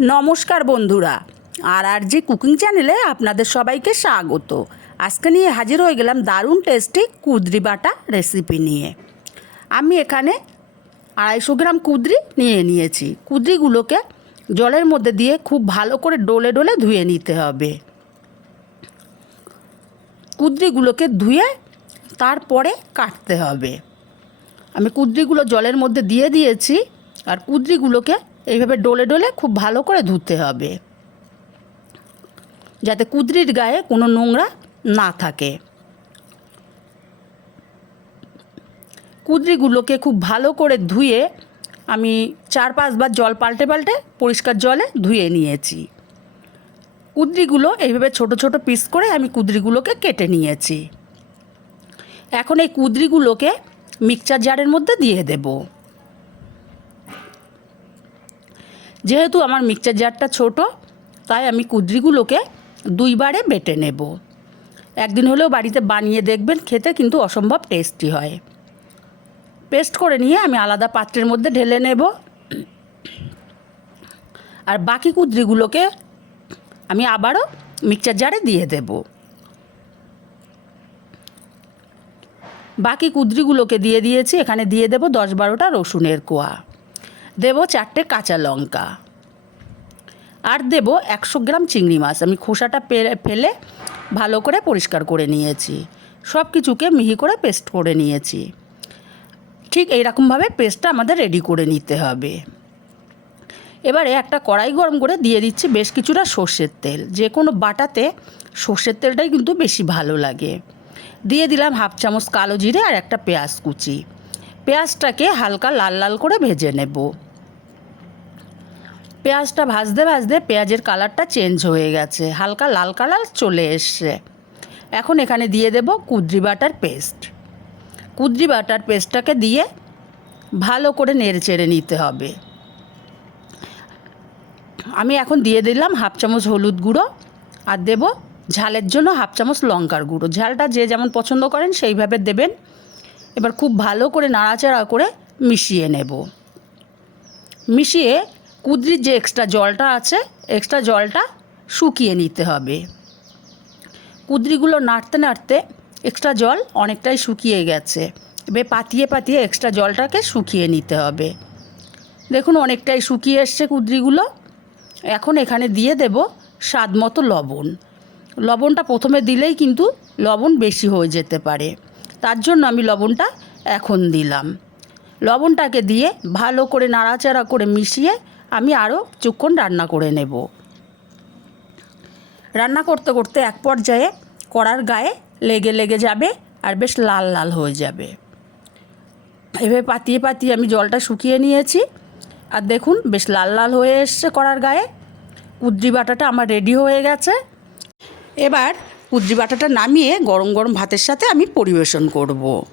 নমস্কার বন্ধুরা। আর আর যে কুকিং চ্যানেলে আপনাদের সবাইকে স্বাগত। আজকে নিয়ে হাজির হয়ে গেলাম দারুণ টেস্টি কুদরি বাটা রেসিপি নিয়ে। আমি এখানে আড়াইশো গ্রাম কুদরি নিয়ে নিয়েছি। কুদরিগুলোকে জলের মধ্যে দিয়ে খুব ভালো করে ডলে ডলে ধুয়ে নিতে হবে। কুদরিগুলোকে ধুয়ে তারপরে কাটতে হবে। আমি কুদরিগুলো জলের মধ্যে দিয়ে দিয়েছি। আর কুদরিগুলোকে এইভাবে ডলে ডলে খুব ভালো করে ধুতে হবে। যাতে কুদরির গায়ে কোনো নোংরা না থাকে। কুদরিগুলোকে খুব ভালো করে ধুয়ে আমি চার পাঁচবার জল পাল্টে পাল্টে পরিষ্কার জলে ধুয়ে নিয়েছি। কুদরিগুলো এইভাবে ছোট ছোট পিস করে আমি কুদরিগুলোকে কেটে নিয়েছি। এখন এই কুদরিগুলোকে মিক্সচার জারের মধ্যে দিয়ে দেব। যেহেতু আমার মিক্সচার জারটা ছোট, তাই আমি কুদরিগুলোকে দুইবারে বেটে নেব। একদিন হলেও বাড়িতে বানিয়ে দেখবেন, খেতে কিন্তু অসম্ভব টেস্টি হয়। পেস্ট করে নিয়ে আমি আলাদা পাত্রের মধ্যে ঢেলে নেব। আর বাকি কুদরিগুলোকে আমি আবারও মিক্সচার জারে দিয়ে দেব। বাকি কুদরিগুলোকে দিয়ে দিয়েছি, এখানে দিয়ে দেব দশ বারোটা রসুনের কোয়া। দেব চারটে কাঁচা লঙ্কা। আর দেব একশো গ্রাম চিংড়ি মাছ। আমি খোসাটা ফেলে ভালো করে পরিষ্কার করে নিয়েছি। সব কিছুকে মিহি করে পেস্ট করে নিয়েছি। ঠিক এইরকমভাবে পেস্টটা আমাদের রেডি করে নিতে হবে। এবারে একটা কড়াই গরম করে দিয়ে দিচ্ছি বেশ কিছুটা সর্ষের তেল। যে কোনো বাটাতে সর্ষের তেলটাই কিন্তু বেশি ভালো লাগে। দিয়ে দিলাম হাফ চামচ কালো জিরে আর একটা পেঁয়াজ কুচি। পেঁয়াজটাকে হালকা লাল লাল করে ভেজে নেব। পেঁয়াজটা ভাজতে ভাজতে পেঁয়াজের কালারটা চেঞ্জ হয়ে গেছে। হালকা লাল কালার চলে এসছে। এখন এখানে দিয়ে দেব কুদ্রি বাটার পেস্ট। কুদ্রি বাটার পেস্টটাকে দিয়ে ভালো করে নেড়ে চেড়ে নিতে হবে। আমি এখন দিয়ে দিলাম হাফ চামচ হলুদ গুঁড়ো আর দেব ঝালের জন্য হাফ চামচ লঙ্কার গুঁড়ো। ঝালটা যে যেমন পছন্দ করেন সেইভাবে দেবেন। এবার খুব ভালো করে নাড়াচাড়া করে মিশিয়ে নেব। মিশিয়ে কুদরির যে এক্সট্রা জলটা আছে এক্সট্রা জলটা শুকিয়ে নিতে হবে। কুদরিগুলো নাড়তে নাড়তে এক্সট্রা জল অনেকটাই শুকিয়ে গেছে। এবার পাতিয়ে পাতিয়ে এক্সট্রা জলটাকে শুকিয়ে নিতে হবে। দেখুন অনেকটাই শুকিয়ে এসছে কুদরিগুলো। এখন এখানে দিয়ে দেব স্বাদ মতো লবণ। লবণটা প্রথমে দিলেই কিন্তু লবণ বেশি হয়ে যেতে পারে। তার জন্য আমি লবণটা এখন দিলাম। লবণটাকে দিয়ে ভালো করে নাড়াচাড়া করে মিশিয়ে আমি আরও কিছুক্ষণ রান্না করে নেব। রান্না করতে করতে এক পর্যায়ে কড়ার গায়ে লেগে লেগে যাবে আর বেশ লাল লাল হয়ে যাবে। এভাবে পাতিয়ে পাতিয়ে আমি জলটা শুকিয়ে নিয়েছি। আর দেখুন, বেশ লাল লাল হয়ে এসছে কড়ার গায়ে। কুদ্রি বাটাটা আমার রেডি হয়ে গেছে। এবার কুদ্রি বাটাটা নামিয়ে গরম গরম ভাতের সাথে আমি পরিবেশন করব।